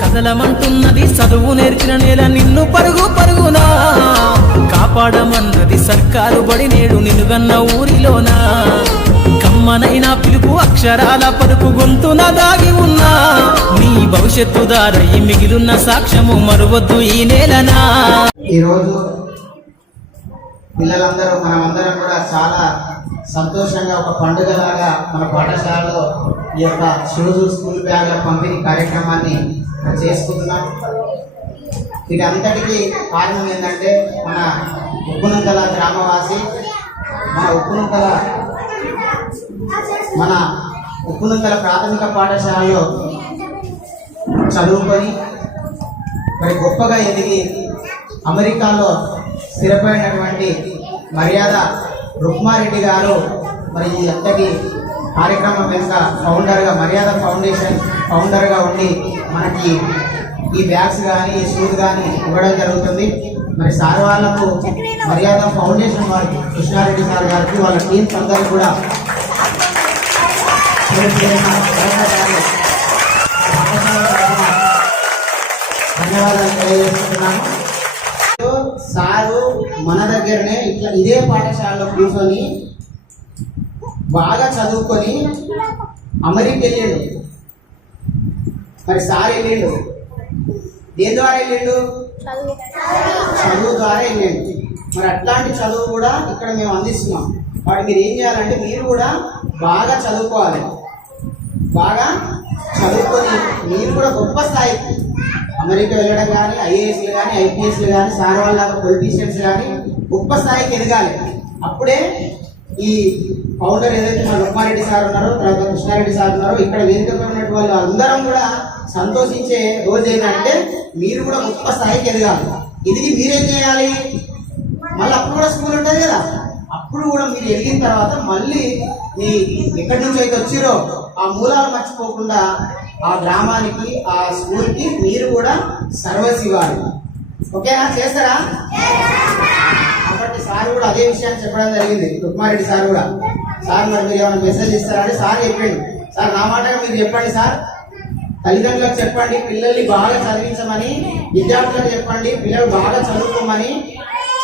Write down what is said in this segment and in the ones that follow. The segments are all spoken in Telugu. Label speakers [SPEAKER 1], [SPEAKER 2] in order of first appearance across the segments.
[SPEAKER 1] కదలమంటున్నది చదువు నేర్చిన నేల నిన్ను పరుగు పరుగునా. కాపాడమన్నది సర్కారు బడి నేడు నిన్నుగన్న ఊరిలోనా. కమ్మనైనా పిలుపు అక్షరాల పలుకు గొంతున దాగి ఉన్నా. నీ భవిష్యత్తు దారయి మిగిలిన సాక్ష్యము మరువద్దు ఈ నేలనా.
[SPEAKER 2] ఈరోజు పిల్లలందరూ మనమందరం కూడా చాలా సంతోషంగా ఒక పండుగలాగా మన పాఠశాలలో ఈ యొక్క షూస్ స్కూల్ బ్యాగ్ల పంపిణీ కార్యక్రమాన్ని చేసుకుంటున్నాం. వీటంతటికీ కారణం ఏంటంటే మన ఉప్పునంతల గ్రామవాసి మన ఉప్పునంతల మన ఉప్పునంతల ప్రాథమిక పాఠశాలలో చదువుకొని మరి గొప్పగా ఎదిగి అమెరికాలో స్థిరపడినటువంటి మర్యాద రుక్మారెడ్డి గారు మరి ఈ అంతటి కార్యక్రమం వెనుక ఫౌండర్గా మర్యాద ఫౌండేషన్ ఫౌండర్గా ఉండి మనకి ఈ బ్యాగ్స్ కానీ ఈ షూస్ కానీ ఇవ్వడం జరుగుతుంది. మరి సార్ వాళ్ళకు మర్యాద ఫౌండేషన్ వారికి కృష్ణారెడ్డి సార్ గారికి వాళ్ళ టీమ్స్ అందరూ కూడా ధన్యవాదాలు తెలియజేస్తున్నాము సారు మన దగ్గరనే ఇట్లా ఇదే పాఠశాలలో కూర్చొని బాగా చదువుకొని అమెరికా వెళ్ళాడు. మరి సార్ వెళ్ళిండు దేని ద్వారా వెళ్ళిండు చదువు ద్వారా వెళ్ళిండు మరి అట్లాంటి చదువు కూడా ఇక్కడ మేము అందిస్తున్నాం. వాటి మీరు ఏం చేయాలంటే మీరు కూడా బాగా చదువుకోవాలి. బాగా చదువుకొని మీరు కూడా గొప్ప స్థాయికి అమెరికా వెళ్ళడం కానీ ఐఏఎస్లు కానీ ఐపీఎస్లు కానీ సార్ వాళ్ళ పొలిటీషియన్స్ కానీ గొప్ప స్థాయికి ఎదగాలి. అప్పుడే ఈ ఫౌండర్ ఏదైతే మన రుక్మారెడ్డి సార్ ఉన్నారో తర్వాత కృష్ణారెడ్డి సార్ ఉన్నారో ఇక్కడ వేదికపై ఉన్నటువంటి వాళ్ళు అందరం కూడా సంతోషించే రోజు ఏంటంటే మీరు కూడా గొప్ప స్థాయికి ఎదగాలి. ఎదిగి మీరేం చేయాలి? మళ్ళీ అప్పుడు కూడా స్కూల్ ఉంటుంది కదా. అప్పుడు కూడా మీరు ఎదిగిన తర్వాత మళ్ళీ మీ ఎక్కడి నుంచి అయితే వచ్చిరో ఆ మూలాలు మర్చిపోకుండా ఆ గ్రామానికి ఆ స్కూల్కి మీరు కూడా సర్వీస్ ఇవ్వాలి ఓకేనా? చేస్తారా? కాబట్టి సార్ కూడా అదే విషయాన్ని చెప్పడం జరిగింది. రుక్మారెడ్డి సార్ కూడా. సార్ మరి మీరు ఏమైనా మెసేజ్ ఇస్తారంటే సార్ చెప్పండి. సార్ నా మాటగా మీరు చెప్పండి సార్. తల్లిదండ్రులకు చెప్పండి పిల్లల్ని బాగా చదివించమని విద్యార్థులకు చెప్పండి పిల్లలు బాగా చదువుకోమని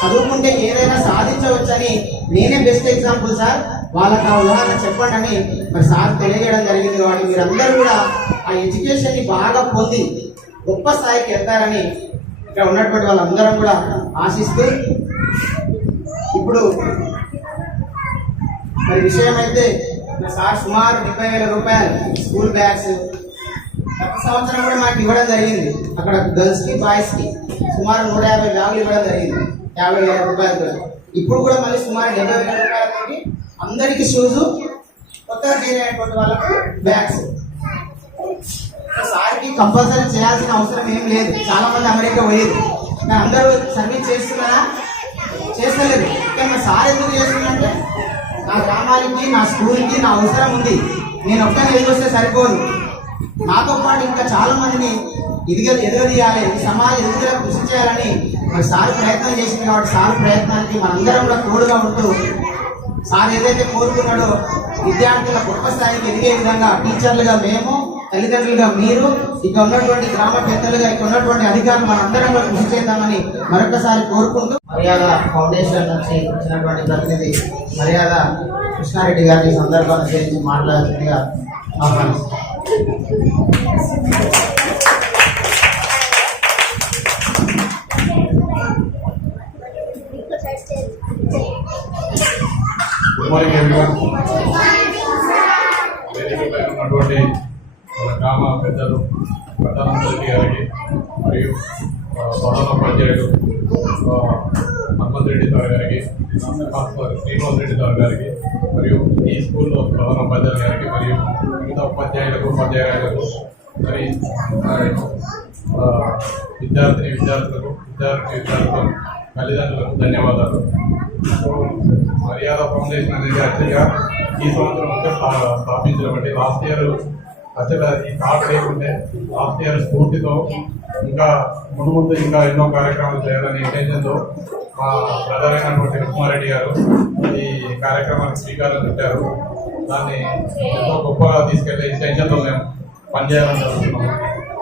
[SPEAKER 2] చదువుకుంటే ఏదైనా సాధించవచ్చని నేనే బెస్ట్ ఎగ్జాంపుల్ సార్ వాళ్ళకి ఆ ఉదాహరణ చెప్పండి అని మరి సార్ తెలియజేయడం జరిగింది కాబట్టి మీరందరూ కూడా ఆ ఎడ్యుకేషన్ని బాగా పొంది గొప్ప స్థాయికి వెళ్తారని ఇక్కడ ఉన్నటువంటి వాళ్ళందరం కూడా ఆశిస్తూ ఇప్పుడు మరి విషయం అయితే సార్ సుమారు డెబ్బై వేల రూపాయలు స్కూల్ బ్యాగ్స్ సంవత్సరం కూడా మాకు ఇవ్వడం జరిగింది. అక్కడ గర్ల్స్కి బాయ్స్కి సుమారు నూట యాభై బ్యాగులు ఇవ్వడం జరిగింది. యాభై వేల రూపాయలు కూడా. ఇప్పుడు కూడా మళ్ళీ సుమారు డెబ్బై వేల రూపాయలతోటి అందరికి షూస్ కొత్తగా చేరినటువంటి వాళ్ళకు బ్యాగ్స్ సార్కి కంపల్సరీ చేయాల్సిన అవసరం ఏం లేదు. చాలా మంది అమెరికా పోయేది. కానీ అందరూ సర్వీస్ చేస్తున్నారా చేస్తలేదు. కానీ సార్ ఎందుకు చేస్తుందంటే నా గ్రామానికి నా స్కూల్కి నా అవసరం ఉంది. నేను ఒక్కనే ఎదురొస్తే సరిపోదు. నాతో పాటు ఇంకా చాలా మందిని ఎదుగ ఎదుగదీయాలి ఈ సమాజ ఎదుగుదల కృషి చేయాలని మరి సార్ ప్రయత్నం చేసింది కాబట్టి సార్ ప్రయత్నానికి మనందరం కూడా తోడుగా ఉంటూ సార్ ఏదైతే కోరుకున్నాడో విద్యార్థుల గొప్ప స్థాయికి ఎదిగే విధంగా టీచర్లుగా మేము తల్లిదండ్రులుగా మీరు ఇక ఉన్నటువంటి గ్రామ పెద్దలుగా ఇక ఉన్నటువంటి అధికారులు మనందరం కూడా కృషి చేద్దామని మరొకసారి కోరుకుంటూ మర్యాద ఫౌండేషన్ నుంచి వచ్చినటువంటి ప్రతినిధి మర్యాద కృష్ణారెడ్డి గారిని సందర్భాన్ని చేసి మాట్లాడుతుందిగా ఆహ్వానిస్తాం
[SPEAKER 3] గుడ్ ఉన్నటువంటి మన గ్రామ పెద్దలు పట్టణందరికీ గారికి మరియు ఆ, ప్రధాన ఉపాధ్యాయుడు హనుమంత్ రెడ్డి సార్ గారికి శ్రీనివాస్ రెడ్డి సార్ గారికి మరియు ఈ స్కూల్లో ప్రధాన ఉపాధ్యాయులు గారికి మరియు మిగతా ఉపాధ్యాయులకు ఉపాధ్యాయులకు మరి విద్యార్థిని విద్యార్థులకు విద్యార్థి విద్యార్థులకు తల్లిదండ్రులకు ధన్యవాదాలు. సో, మర్యాద ఫౌండేషన్ అనేది యాక్చువల్గా ఈ సంవత్సరం వచ్చే స్థాపించడం లాస్ట్ ఇయర్ యాక్చువల్గా ఈ థాట్ లేకుంటే లాస్ట్ ఇయర్ స్ఫూర్తితో ఇంకా ముందు ముందు ఇంకా ఎన్నో కార్యక్రమాలు చేయాలని ఇంటెన్షన్తో మా బ్రదర్ అయినటువంటి రెడ్డి గారు ఈ కార్యక్రమానికి శ్రీకారం చుట్టారు. దాన్ని ఎంతో గొప్పగా తీసుకెళ్ళే ఇంటెన్షన్తో మేము పనిచేయాలని జరుగుతున్నాము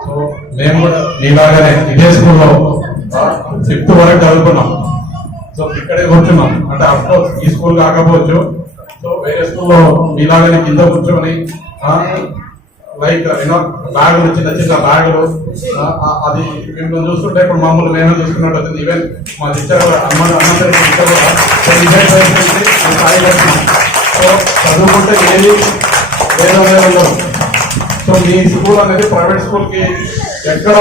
[SPEAKER 3] సో మేము కూడా మీలాగానే ఇదే స్కూల్లో ఫిఫ్త్ వరకు చదువుకున్నాం సో ఇక్కడే కూర్చున్నాం అంటే అఫ్కోర్స్ ఈ స్కూల్ కాకపోవచ్చు సో వేరే స్కూల్లో మీలాగానే కింద కూర్చొని లైక్ యూనో బ్యాగులు చిన్న చిన్న బ్యాగులు అది మిమ్మల్ని చూస్తుంటే ఇప్పుడు మమ్మల్ని నేను చూసుకున్నట్టు ఈవెన్ మా టీచర్ అమ్మ అమ్మ టీచర్ కూడా అంటే ఏది లేదా లేదో సో మీ స్కూల్ అనేది ప్రైవేట్ స్కూల్కి ఎక్కడ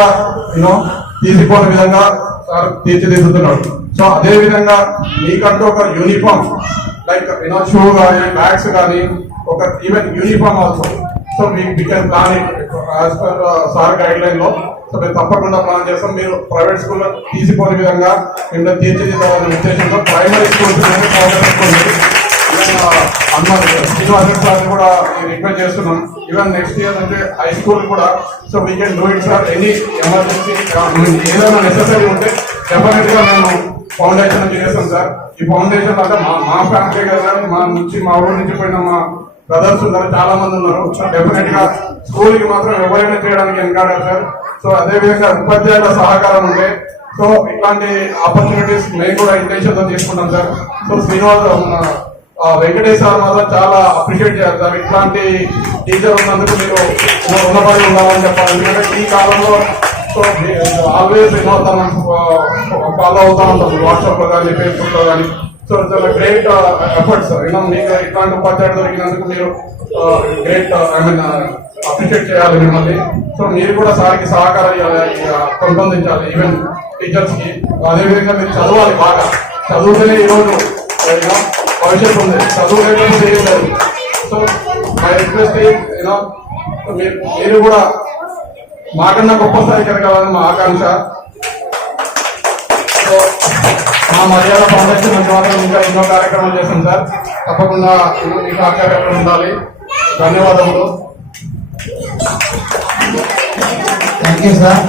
[SPEAKER 3] యూనో తీసుకోని విధంగా సార్ తీర్చిదిద్దుతున్నాడు. సో అదే విధంగా మీకంటూ ఒక uniform like you know shoe కానీ బ్యాగ్స్ కానీ ఒక ఈవెన్ యూనిఫామ్ ఆల్సో సో మీకు బికాస్ దాని యాజ్ పర్ సార్ గైడ్ లైన్లో సో మేము తప్పకుండా ప్లాన్ చేస్తాం. మీరు ప్రైవేట్ స్కూల్లో తీసిపోని విధంగా మిమ్మల్ని తీర్చిదిద్దాలనే ఉద్దేశంతో ప్రైమరీ స్కూల్స్ అన్న శ్రీనివాసన్ సార్ కూడా మేము రిక్వెస్ట్ చేస్తున్నాం ఈవెన్ నెక్స్ట్ ఇయర్ అంటే హై స్కూల్ కూడా so we can do it sir any emergency ఏదైనా నెసెసరీ ఉంటే డెఫినెట్ మేము ఫౌండేషన్ చేస్తాం సార్. ఈ ఫౌండేషన్ అంటే మా మా ఫ్యామిలీ కదా సార్. మా నుంచి మా ఊరి నుంచి పోయిన మా బ్రదర్స్ ఉన్నారు చాలా మంది ఉన్నారు. సో డెఫినెట్గా స్కూల్కి మాత్రం ఎవరైనా చేయడానికి వెనకాడారు సార్. సో అదే విధంగా ఉపాధ్యాయుల సహకారం ఉంటే సో ఇట్లాంటి ఆపర్చునిటీస్ మేము కూడా ఇంటెన్షన్తో తీసుకుంటాం సార్. సో శ్రీనివాస్ మన వెంకటేష్ సార్ మాత్రం చాలా అప్రిషియేట్ చేస్తారు ఇట్లాంటి టీచర్ ఉన్నందుకు మీరు ఉన్నపడి ఉండాలని చెప్పాలి. ఎందుకంటే ఈ కాలంలో సో ఆల్వేస్ ఫాలో అవుతా ఉంటాం. వాట్సాప్లో కానీ ఫేస్బుక్లో కానీ. సో చాలా గ్రేట్ ఎఫర్ట్స్ సార్. మీకు ఇట్లాంటి ఉపాధ్యాయులు దొరికినందుకు మీరు గ్రేట్ ఐ మీన్ అప్రిషియేట్ చేయాలి మిమ్మల్ని. సో మీరు కూడా సార్కి సహకారం ఇవ్వాలి, పెంపొందించాలి. ఈవెన్ టీచర్స్కి. అదేవిధంగా మీరు చదవాలి బాగా. చదువుతూనే ఈరోజు యూనో భవిష్యత్తు ఉంది. చదువు లేకపోతే సో మై రిక్వెస్ట్ యూనో మీరు మీరు కూడా మాకన్నా గొప్ప స్థాయికి ఎదగాలని మా ఆకాంక్ష. సో మా మర్యాద ఫౌండేషన్ మాత్రం ఇంకా ఎన్నో కార్యక్రమాలు చేస్తాం సార్. తప్పకుండా ఈ కార్యక్రమం ఉండాలి. ధన్యవాదములు.
[SPEAKER 2] థ్యాంక్ యూ సార్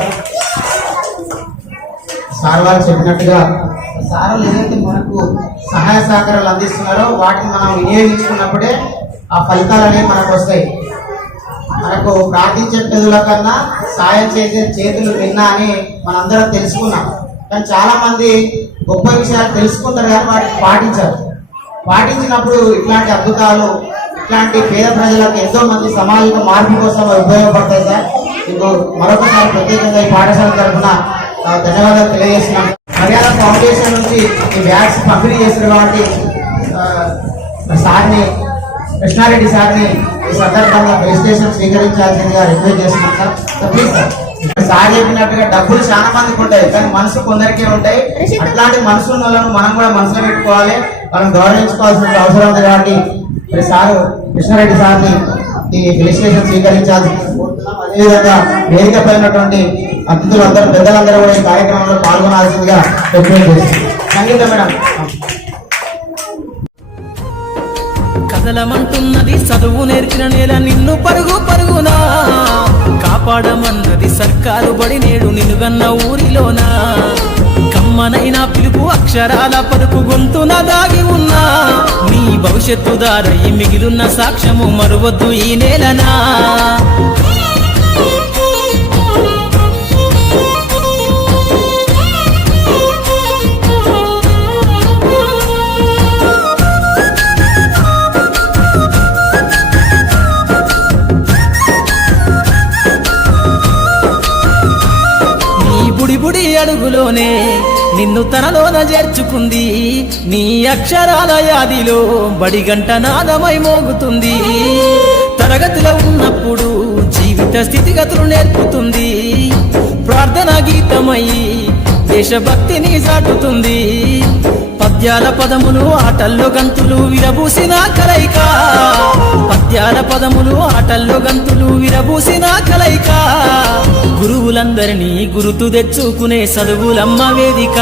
[SPEAKER 2] సార్ వాళ్ళు చెప్పినట్టుగా సార్ వాళ్ళు ఏదైతే మనకు సహాయ సహకారాలు అందిస్తున్నారో వాటిని మనం వినియోగించుకున్నప్పుడే ఆ ఫలితాలు అనేవి మనకు వస్తాయి. మనకు ప్రార్థించే పెదుల కన్నా సాయం చేసే చేతులు విన్నా అని మనందరం తెలుసుకున్నాం. కానీ చాలామంది గొప్ప విషయాలు తెలుసుకుంటారు కానీ వాటిని పాటించారు. పాటించినప్పుడు ఇట్లాంటి అద్భుతాలు ఇట్లాంటి పేద ప్రజలకు ఎంతో మంది సమాజంలో మార్పు కోసం ఉపయోగపడతాయి సార్. మీకు మరొకసారి ప్రత్యేకంగా ఈ పాఠశాల తరఫున ధన్యవాదాలు తెలియజేస్తున్నాం. మర్యాద ఫౌండేషన్ నుంచి ఈ బ్యాగ్స్ పంపిణీ చేశారు కాబట్టి సార్ని కృష్ణారెడ్డి సార్ని ఈ సందర్భంగా రిజిస్ట్రేషన్ స్వీకరించాల్సిందిగా రిక్వెస్ట్ చేస్తున్నాం సార్. ప్లీజ్ సార్ సార్ చెప్పినట్టుగా డబ్బులు చాలా మందికి ఉంటాయి కానీ మనసు కొందరికే ఉంటాయి. అట్లాంటి మనసు ఉన్న వాళ్ళను మనం కూడా మనసులో పెట్టుకోవాలి. మనం గౌరవించుకోవాల్సిన అవసరం ఉంది కాబట్టి సారు కృష్ణారెడ్డి సార్ని ఈ రిజిస్ట్రేషన్ స్వీకరించాల్సి కోరుతున్నాం అదేవిధంగా వేదిక పైనటువంటి అతిథులు అందరూ పెద్దలందరూ కూడా ఈ కార్యక్రమంలో పాల్గొనాల్సిందిగా రిక్వెస్ట్ చేస్తున్నాం. సంగీత మేడం.
[SPEAKER 1] కదలమంటున్నది చదువు నేర్చిన నేల నిన్ను పరుగు పరుగునా. కాపాడమన్నది సర్కారు బడి నేడు నిలుగన్న ఊరిలోనా. కమ్మనైనా పిలుపు అక్షరాల పలుకు గొంతున దాగి ఉన్నా. నీ భవిష్యత్తు దారయి మిగిలిన సాక్ష్యము మరువద్దు ఈ నేలనా. అడుగులోనే నిన్ను తనలోన చేర్చుకుంది. నీ అక్షరాల యాదిలో బడిగంట నాదమై మోగుతుంది. తరగతిలో ఉన్నప్పుడు జీవిత స్థితిగతులు నేర్పుతుంది. ప్రార్థనా గీతమై దేశభక్తిని చాటుతుంది. పద్యాల పదములు ఆటల్లో గంతులు విరబూసిన కలయిక. పద్యాల పదములు ఆటల్లో గంతులు విరబూసిన కలయిక. గురువులందరినీ గురుతు తెచ్చుకునే చదువులమ్మ వేదిక.